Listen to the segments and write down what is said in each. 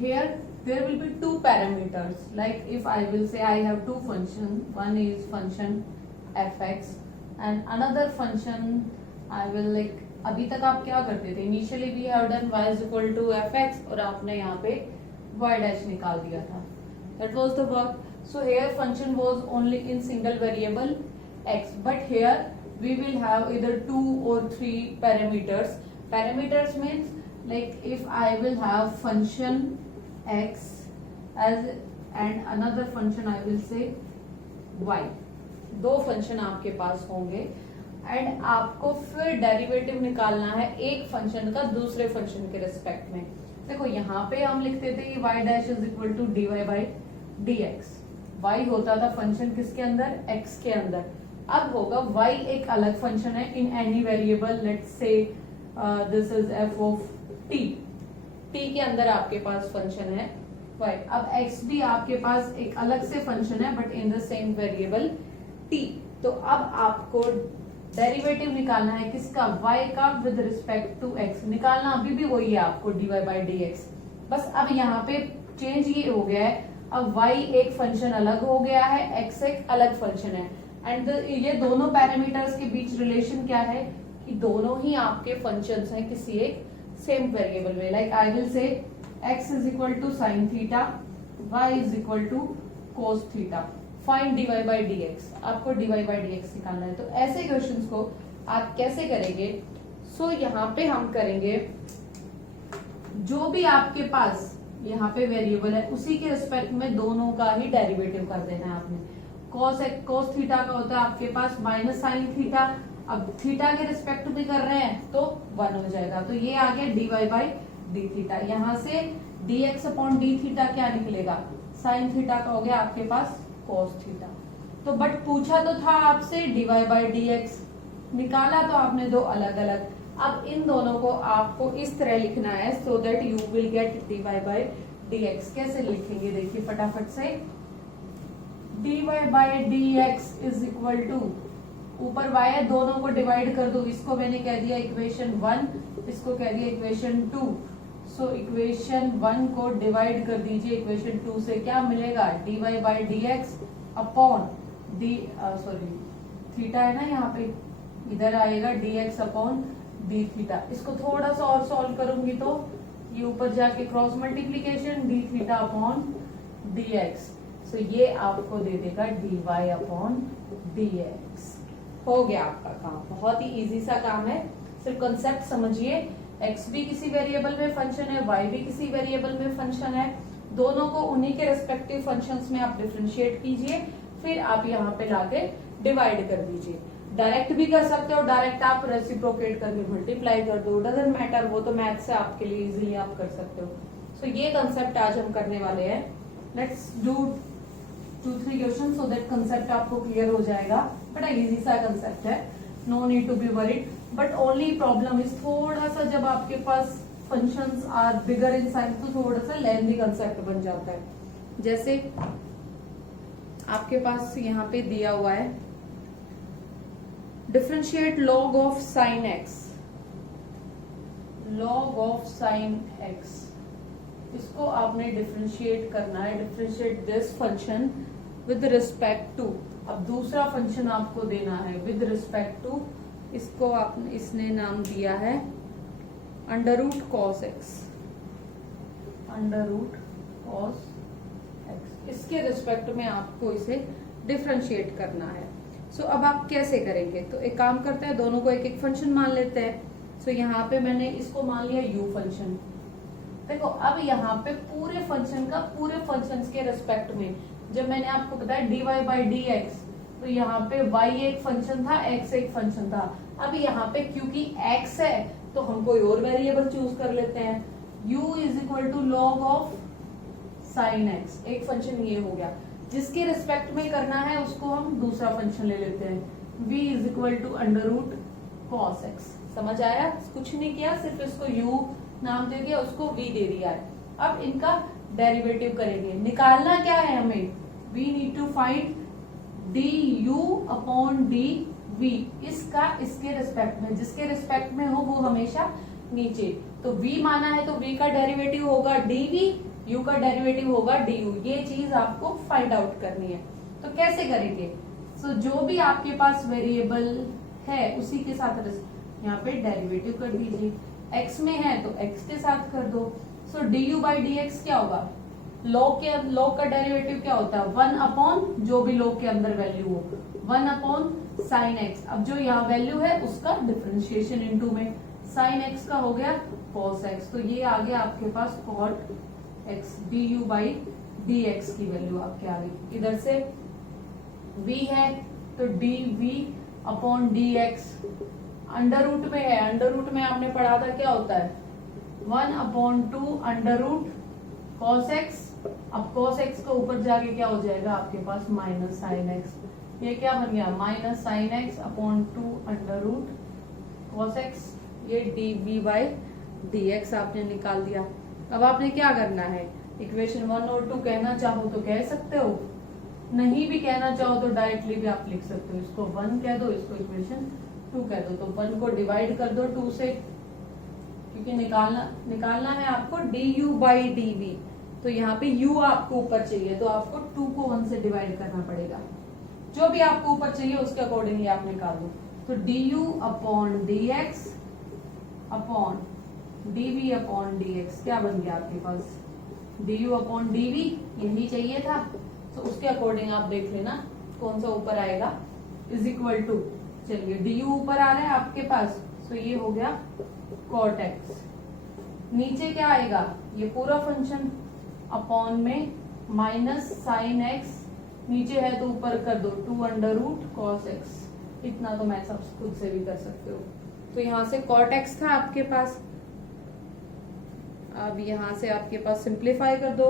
here there will be two parameters, like if I will say I have two functions, one is function fx and another function I will like, अभी तक आप क्या करते थे, initially we have done y is equal to fx और आपने यहाँ पे y डैश निकाल दिया था, that was the work. So here function was only in single variable x, but here we will have either 2 or 3 parameters. Parameters means like if I will have function x as and another function I will say y, दो function आपके पास होंगे and आपको फिर derivative निकालना है एक function का दूसरे फंक्शन के रिस्पेक्ट में. देखो यहाँ पे हम लिखते थे कि y dash is equal to dy by dx. y होता था फंक्शन किसके अंदर, x के अंदर. अब होगा y एक अलग फंक्शन है in any variable, let's say this is f of t. t के अंदर आपके पास फंक्शन है y. अब x भी आपके पास एक अलग से फंक्शन है but in the same variable t. तो अब आपको डेरिवेटिव निकालना है किसका, y का विद रिस्पेक्ट टू x. निकालना अभी भी वही है आपको dy बाई dx. बस अब यहाँ पे चेंज ये हो गया है, अब y एक फंक्शन अलग हो गया है, x एक अलग फंक्शन है एंड ये दोनों पैरामीटर्स के बीच रिलेशन क्या है कि दोनों ही आपके फंक्शंस हैं किसी एक सेम वेरिएबल में. Like I will say x is equal to sine theta, y is equal to cos theta. Find dy by dx. आपको dy बाई dx निकालना है. तो ऐसे क्वेश्चंस को आप कैसे करेंगे, सो यहाँ पे हम करेंगे जो भी आपके पास यहाँ पे वेरिएबल है उसी के रिस्पेक्ट में दोनों का ही डेरिवेटिव कर देना है आपने. कोस थीटा का होता है आपके पास माइनस साइन थीटा. अब थीटा के रिस्पेक्ट भी कर रहे हैं तो 1 हो जाएगा. तो ये आ गया dy बाई डी थीटा. यहाँ से dx अपॉन डी थीटा क्या निकलेगा, साइन थीटा का हो गया आपके पास कोस थीटा. तो बट पूछा तो था आपसे dy बाई dx, निकाला तो आपने दो अलग अलग. अब इन दोनों को आपको इस तरह लिखना है so that you will get dy by dx. कैसे लिखेंगे देखिए फटाफट से. dy by dx is equal to, ऊपर y है दोनों को डिवाइड कर दो. इसको मैंने कह दिया इक्वेशन 1, इसको कह दिया इक्वेशन 2. सो इक्वेशन 1 को डिवाइड कर दीजिए इक्वेशन 2 से. क्या मिलेगा, dy by dx upon D, sorry theta है ना यहाँ पे, इधर आएगा dx अपॉन डी थीटा. इसको थोड़ा सा और सॉल्व करूंगी तो ये ऊपर जाके cross multiplication D theta upon dx. सो ये आपको दे देगा dy अपॉन dx. हो गया आपका काम. बहुत ही इजी सा काम है, सिर्फ कंसेप्ट समझिए. x भी किसी वेरिएबल में फंक्शन है, y भी किसी वेरिएबल में फंक्शन है. दोनों को उन्हीं के रेस्पेक्टिव फंक्शंस में आप डिफरेंशिएट कीजिए, फिर आप यहाँ पे लाके डिवाइड कर दीजिए. डायरेक्ट भी कर सकते हो, डायरेक्ट आप रेसिप्रोकेट करके मल्टीप्लाई कर दो, डजंट मैटर, वो तो मैथ से आपके लिए इजीली आप कर सकते हो. सो ये कंसेप्ट आज हम करने वाले हैं. Let's do 2-3 question so that concept आपको क्लियर हो जाएगा. बड़ा इजी सा कंसेप्ट है, no need to be worried. But only problem is थोड़ा सा जब आपके पास functions are bigger in size तो थोड़ा सा लेंथी कंसेप्ट बन जाता है. जैसे आपके पास यहाँ पे दिया हुआ है differentiate log of sine x. Log of sine x, इसको आपने डिफरेंशिएट करना है. Differentiate this function with respect to, अब दूसरा फंक्शन आपको देना है विद रिस्पेक्ट टू, इसको आपने इसने नाम दिया है under root cos x. Under root cos x, इसके रिस्पेक्ट में आपको इसे डिफरेंशिएट करना है. सो अब आप कैसे करेंगे, तो एक काम करते हैं, दोनों को एक एक फंक्शन मान लेते हैं. सो यहाँ पे मैंने इसको मान लिया u फंक्शन. देखो अब यहाँ पे पूरे फंक्शन का पूरे फंक्शंस के रिस्पेक्ट में, जब मैंने आपको बताया dy बाई dx, तो यहाँ पे y एक फंक्शन था, x एक फंक्शन था. अब यहाँ पे क्योंकि x है तो हम कोई और वेरिएबल चूज कर लेते हैं. u is equal to log of sine x, एक फंक्शन ये हो गया. जिसके रिस्पेक्ट में करना है उसको हम दूसरा फंक्शन ले लेते हैं, v is equal to under root cos x. समझ आया, कुछ नहीं किया, सिर्फ इसको u नाम दे दिया, उसको v दे दिया है. अब इनका डेरिवेटिव करेंगे. निकालना क्या है हमें, we need to find du upon dv. इसका इसके रिस्पेक्ट में, जिसके रिस्पेक्ट में हो वो हमेशा नीचे. तो v माना है तो v का डेरिवेटिव होगा dv, u का डेरिवेटिव होगा du। ये चीज आपको फाइंड आउट करनी है। तो कैसे करेंगे? सो जो भी आपके पास वेरिएबल है उसी के साथ यहाँ पे डेरिवेटिव कर दीजिए। x में है तो x के साथ कर दो। सो du बाई dx क्या होगा? log का डेरिवेटिव क्या होता है? 1 अपॉन जो भी log के अंदर वैल्यू हो, 1 अपॉन साइन एक्स। अब जो यहाँ वैल्यू है उसका डिफरेंशिएशन इनटू में, साइन एक्स का हो गया cos x, तो ये आ गया आपके पास cot x du by dx की वैल्यू आपके आ गई। इधर से v है तो dv upon dx, under root में है, अंडर रूट में आपने पढ़ा था क्या होता है? 1 upon 2 under root cos x। अब cos x का ऊपर जाके क्या हो जाएगा आपके पास? Minus sign x। ये क्या बन गया? Minus sine x upon 2 under root cos x। ये dv बाई dx आपने निकाल दिया। अब आपने क्या करना है? इक्वेशन 1 और 2 कहना चाहो तो कह सकते हो, नहीं भी कहना चाहो तो डायरेक्टली भी आप लिख सकते हो। इसको 1 कह दो, इसको इक्वेशन 2 कह दो। तो 1 को डिवाइड कर दो 2 से, क्योंकि निकालना है आपको du बाई dv। तो यहाँ पे u आपको ऊपर चाहिए तो आपको 2 को 1 से डिवाइड करना पड़ेगा। जो भी आपको ऊपर चाहिए उसके अकॉर्डिंगली आप निकाल दो। तो du upon dx upon dv upon dx क्या बन गया आपके पास? du अपॉन dv यही चाहिए था, तो उसके अकॉर्डिंग आप देख लेना कौन सा ऊपर आएगा। इज इक्वल टू, चलिए du ऊपर आ रहा है आपके पास, तो ये हो गया cot x। नीचे क्या आएगा? ये पूरा फंक्शन अपॉन में माइनस साइन एक्स, नीचे है तो ऊपर कर दो 2 अंडर रूट cos x। इतना तो मैं सब खुद से भी कर सकते हो। तो यहाँ से cot x था आपके पास, अब यहाँ से आपके पास सिंप्लीफाई कर दो,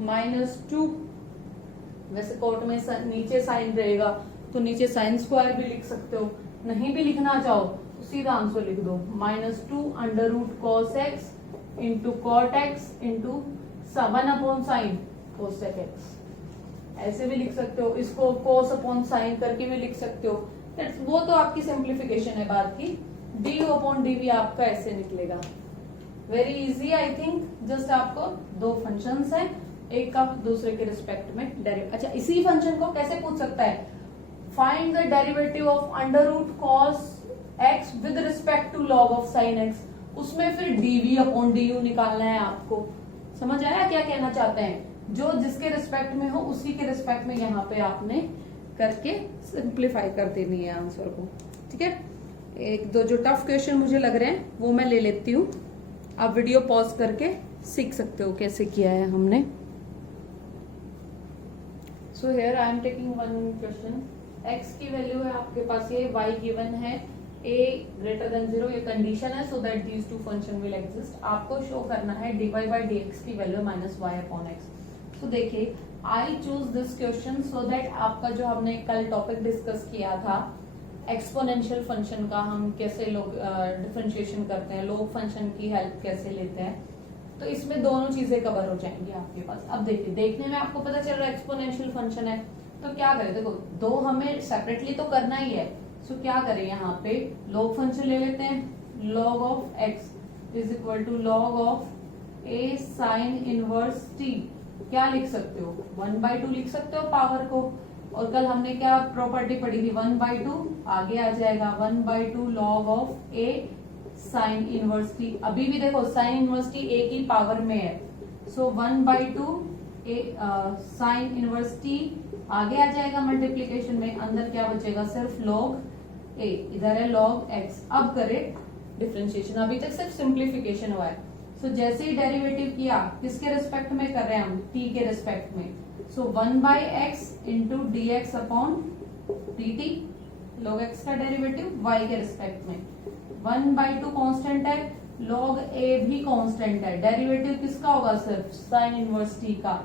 -2। वैसे कोट में नीचे साइन रहेगा तो नीचे साइन स्क्वायर भी लिख सकते हो, नहीं भी लिखना चाहो तो सीधा आंसर लिख दो, -2 under root cos x into cot x into 1 upon sine cosec x। ऐसे भी लिख सकते हो, इसको cos अपॉन साइन करके भी लिख सकते हो। वो तो आपकी सिंप्लीफिकेशन है बात की। du अपॉन dv आपका ऐसे निकलेगा। Very easy I think. Just आपको दो फंक्शंस हैं, एक का दूसरे के रिस्पेक्ट में डेरिवेटिव। अच्छा, इसी फंक्शन को कैसे पूछ सकता है? Find the derivative of under root cos x with respect to log of sin x। उसमें फिर dv अपॉन du निकालना है आपको। समझ आया क्या कहना चाहते हैं? जो जिसके रिस्पेक्ट में हो उसी के रिस्पेक्ट में यहाँ पे आपने करके सिंप्लीफाई कर देनी है आंसर को। ठीक है, एक दो जो टफ क्वेश्चन मुझे लग रहे हैं वो मैं ले लेती हूँ, आप वीडियो पॉज करके सीख सकते हो कैसे किया है हमने। So here I am taking one question. x की वैल्यू है आपके पास, ये y गिवन है a ग्रेटर देन 0, ये कंडीशन है so that these two function will exist. आपको शो करना है dy बाई dx की value minus y upon x। तो देखिए, I choose this question so that आपका जो हमने कल टॉपिक डिस्कस किया था एक्सपोनेंशियल फंक्शन का, हम कैसे लोग डिफरेंशिएशन करते हैं, लोग फंक्शन की हेल्प कैसे लेते हैं, तो इसमें दोनों चीजें कवर हो जाएंगी आपके पास। अब देखिए, देखने में आपको पता चल रहा है एक्सपोनेंशियल फंक्शन है, तो क्या करें? देखो, दो हमें सेपरेटली तो करना ही है, सो क्या करें? यहाँ पे लॉग फंक्शन ले लेते हैं। log of x is equal to log of a sine inverse t। क्या लिख सकते हो? 1/2 लिख सकते हो पावर को। और कल हमने क्या प्रॉपर्टी पढ़ी थी? 1/2 आगे आ जाएगा 1/2 log of a sine inverse t। अभी भी देखो साइन इनवर्स t a की पावर में है, सो 1/2 साइन इनवर्स t आगे आ जाएगा मल्टीप्लीकेशन में, अंदर क्या बचेगा? सिर्फ log a, इधर है log x। अब करें डिफरेंशिएशन, अभी तक सिर्फ सिंप्लीफिकेशन हुआ है। सो जैसे ही डेरिवेटिव किया, किसके रिस्पेक्ट में कर रहे हैं हम? t के रिस्पेक्ट में। सो 1/x into dx upon dt, log x का डेरिवेटिव y के रिस्पेक्ट में। 1/2 कांस्टेंट है, log a भी कांस्टेंट है, डेरिवेटिव किसका होगा? सिर्फ साइन इनवर्स t का।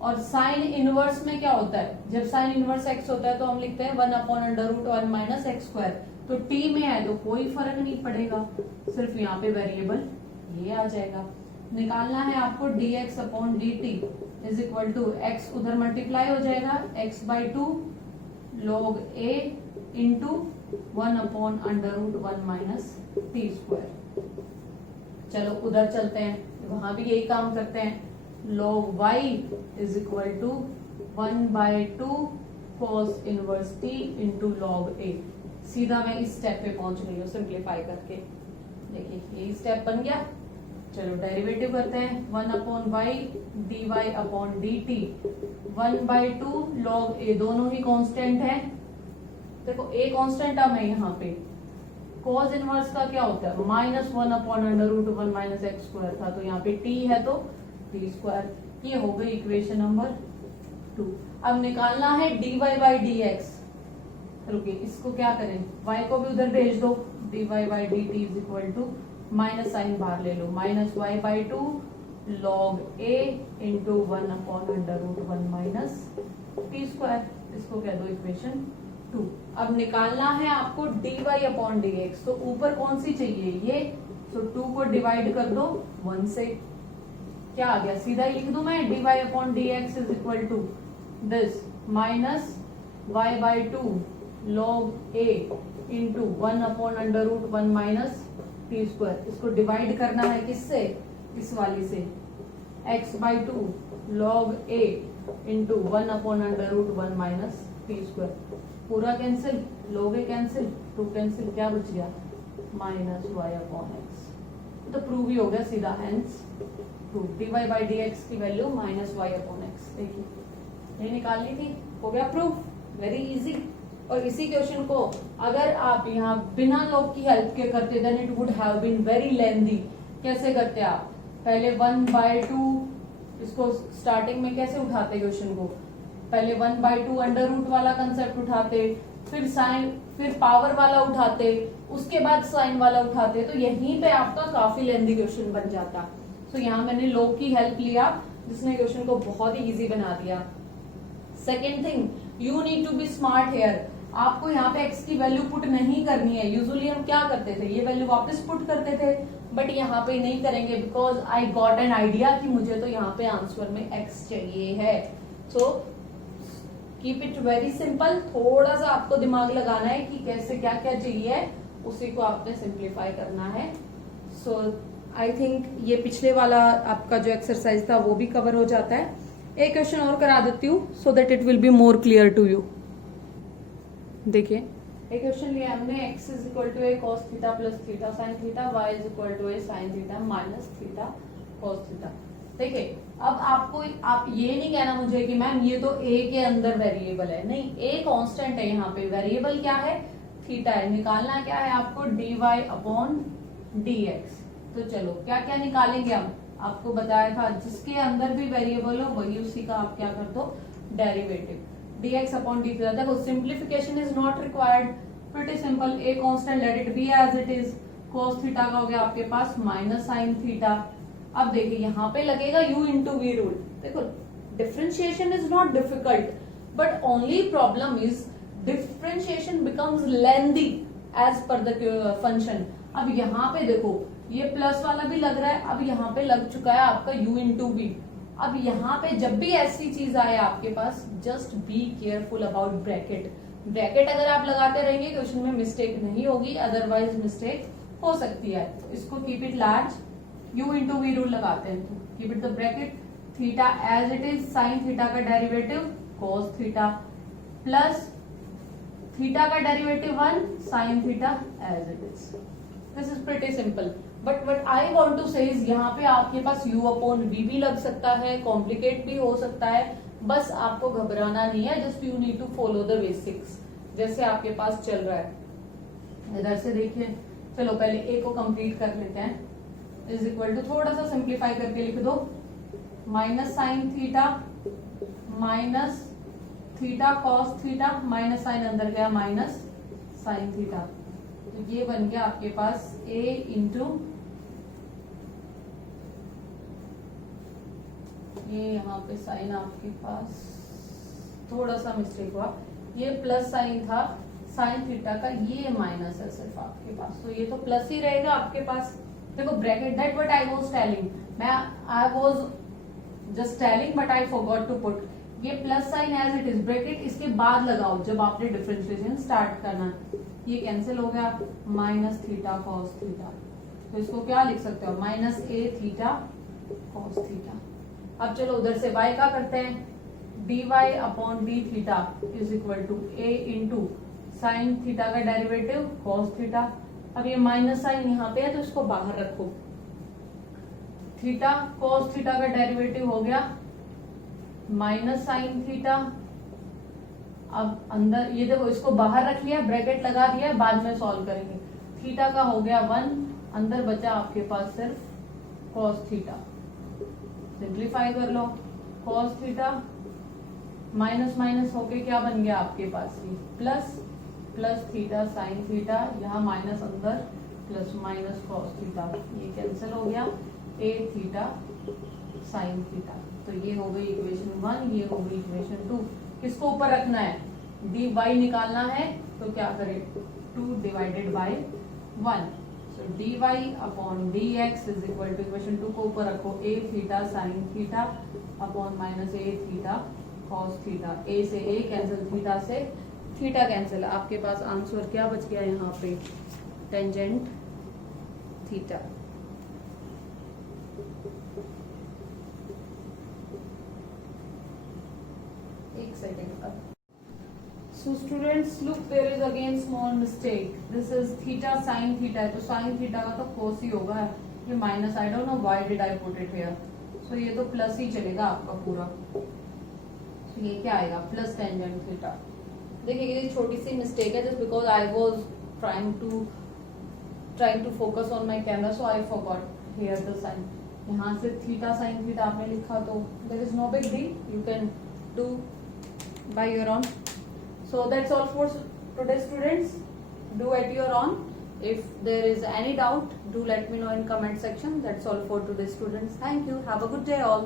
और साइन इनवर्स में क्या होता है? जब साइन इनवर्स x होता है तो हम लिखते हैं 1 upon under root 1 minus x square. तो t में है तो कोई फर्क नहीं पड़ेगा, सिर्फ यहाँ पे वेरिएबल ये आ जाएगा। निकालना है आपको dx upon dt is equal to x उधर मल्टीप्लाई हो जाएगा x/2 log a into 1 upon under root 1 minus t square. चलो उधर चलते हैं, वहां भी यही काम करते हैं। log y is equal to 1/2 cos inverse t into log a। सीधा मैं इस स्टेप पे पहुंच गई हूँ सिंप्लीफाई करके। देखिए यही स्टेप बन गया। चलो डेरिवेटिव करते हैं, 1/y dy upon dt 1/2 log a, दोनों ही कांस्टेंट है। देखो a कांस्टेंट है यहाँ पे, cos इनवर्स का क्या होता है -1/√1 माइनस एक्स स्क्वायर था, तो यहाँ पे t है तो t स्क्वायर। ये हो गई इक्वेशन नंबर 2। अब निकालना है dy/dx। रुकिए इसको क्या करें, y को भी उधर भेज दो, dy/dt is equal to minus sine बाहर ले लो, -y/2 log a into 1/√1 minus t square. इसको कह दो इक्वेशन 2। अब निकालना है आपको dy/dx, तो ऊपर कौन सी चाहिए ये, तो 2 को डिवाइड कर दो 1 से, क्या आ गया, सीधा ही लिख दूं मैं, dy/dx is equal to this minus y/2 log a into 1/√1 minus t square. इसको डिवाइड करना है किससे, इस वाली से, x/2 log a into 1/√1 minus t square. पूरा cancel, log a cancel, 2 cancel, क्या बच गया -y/x। तो प्रूव ही हो गया सीधा, हेंस प्रूव dy/dx की वैल्यू -y/x। देखिए ये निकालनी थी, हो गया प्रूफ, वेरी इजी। और इसी क्वेश्चन को अगर आप यहाँ बिना log की हेल्प के करते then it would have been very lengthy. कैसे करते आप, पहले 1/2, इसको स्टार्टिंग में कैसे उठाते क्वेश्चन को, पहले 1/2 अंडर रूट वाला कंसेप्ट उठाते, फिर साइन, फिर पावर वाला उठाते, उसके बाद साइन वाला उठाते, तो यहीं पे आपका काफी लेंदी क्वेश्चन बन जाता। तो यहाँ मैंने log की हेल्प लिया जिसने क्वेश्चन को बहुत ही इजी बना दिया। Second thing, you need to be smart here. आपको यहाँ पे x की वैल्यू पुट नहीं करनी है। यूजुअली हम क्या करते थे, ये वैल्यू वापस पुट करते थे, बट यहाँ पे नहीं करेंगे because I got an idea कि मुझे तो यहाँ पे आंसर में x चाहिए है। So keep it very simple. थोड़ा सा आपको दिमाग लगाना है कि कैसे क्या क्या चाहिए, उसी को आपने सिंप्लीफाई करना है। सो आई थिंक ये पिछले वाला आपका जो एक्सरसाइज था वो भी कवर हो जाता है। एक क्वेश्चन और करा देती हूँ so that it will be more clear to you. देखिए एक क्वेश्चन लिया हमने, x is equal to a cos theta plus theta sine theta, y is equal to a sine theta minus theta cos theta. देखिए अब आपको, आप ये नहीं कहना मुझे कि मैम ये तो a के अंदर वेरिएबल है, नहीं, a कांस्टेंट है, यहाँ पे वेरिएबल क्या है, थीटा है। निकालना क्या है आपको, dy/dx। तो चलो क्या क्या निकालेंगे हम, आपको बताया था जिसके अंदर भी वेरिएबल हो वही उसी का आप क्या कर दो, डेरिवेटिव, dx/dt। देखो simplification is not required, pretty simple, a constant let it be as it is, cos theta का हो गया आपके पास माइनस साइन थीटा। अब देखिए यहाँ पे लगेगा u इंटू वी रूल। देखो differentiation is not difficult but only problem is differentiation becomes lengthy as per the function. अब यहाँ पे देखो ये प्लस वाला भी लग रहा है, अब यहाँ पे लग चुका है आपका u इंटू वी। अब यहाँ पे जब भी ऐसी चीज आए आपके पास, just be careful about bracket. Bracket अगर आप लगाते रहेंगे क्वेश्चन में मिस्टेक नहीं होगी, अदरवाइज मिस्टेक हो सकती है। तो इसको keep it large, u into v rule लगाते हैं, तो keep it the bracket, theta as it is, sine theta का derivative cos theta plus theta का derivative 1 sine theta as it is. This is pretty simple. But what I want to say is, यहाँ पे आपके पास u/v भी लग सकता है, complicate भी हो सकता है, बस आपको घबराना नहीं है, just you need to follow the basics जैसे आपके पास चल रहा है। इधर से देखिए, चलो पहले a को कंप्लीट कर लेते हैं, इज इक्वल टू, थोड़ा सा सिंप्लीफाई करके लिख दो, minus sine theta minus theta cos theta, minus sine अंदर गया माइनस साइन थीटा, तो ये बन गया आपके पास a इंटू, ये यहाँ पे साइन आपके पास थोड़ा सा मिस्टेक हुआ, ये प्लस साइन था साइन थीटा का, ये माइनस है सिर्फ आपके पास, तो ये तो प्लस ही रहेगा आपके पास। देखो bracket, that what I was telling, I was just telling but I forgot to put, ये plus sign as it is, bracket इसके बाद लगाओ जब आपने डिफरेंशिएशन स्टार्ट करना। ये कैंसिल हो गया, माइनस थीटा कॉस थीटा, तो इसको क्या लिख सकते हो, minus a theta cos theta. अब चलो उधर से y का करते हैं, dy अपॉन d theta is equal to a into sine theta का डेरिवेटिव कॉस थीटा। अब ये माइनस साइन यहाँ पे है तो इसको बाहर रखो, थीटा कॉस थीटा का डेरिवेटिव हो गया माइनस साइन थीटा। अब अंदर ये देखो, इसको बाहर रख लिया, ब्रैकेट लगा दिया, बाद में सॉल्व करेंगे। थीटा का हो गया 1, अंदर बचा आपके पास सिर्फ कॉस थीटा, सिंप्लीफाई कर लो, कॉस थीटा माइनस माइनस होके क्या बन गया आपके पास, ये plus plus theta sine theta, यहाँ माइनस अंदर प्लस माइनस कॉस थीटा, ये कैंसिल हो गया, ए थीटा साइन थीटा। तो ये हो गई इक्वेशन 1, ये हो गई इक्वेशन 2। किसको ऊपर रखना है, डी वाई निकालना है तो क्या करें, 2 divided by 1, so d y upon d x is equal to equation 2 को ऊपर रखो, a theta sine theta upon minus a theta cos theta. A से ए कैंसिल, थीटा से थीटा कैंसिल, आपके पास आंसर क्या बच गया यहाँ पे, टेंजेंट थीटा। एक second. So students, look, there is again small mistake. This is theta sin theta है, तो sin theta का तो cos ही होगा, ये minus, I don't know why did I put it here. So ये तो प्लस ही चलेगा आपका पूरा, so ये क्या आएगा, प्लस टेंजेंट थीटा। देखिए ये छोटी सी मिस्टेक है, just because I was trying to focus on my camera, so I forgot here the sign. यहाँ से थीटा साइन थीटा आपने लिखा तो there is no big deal, you can do by your own. So that's all for today, students. Do at your own. If there is any doubt, do let me know in comment section. That's all for today, students. Thank you. Have a good day all.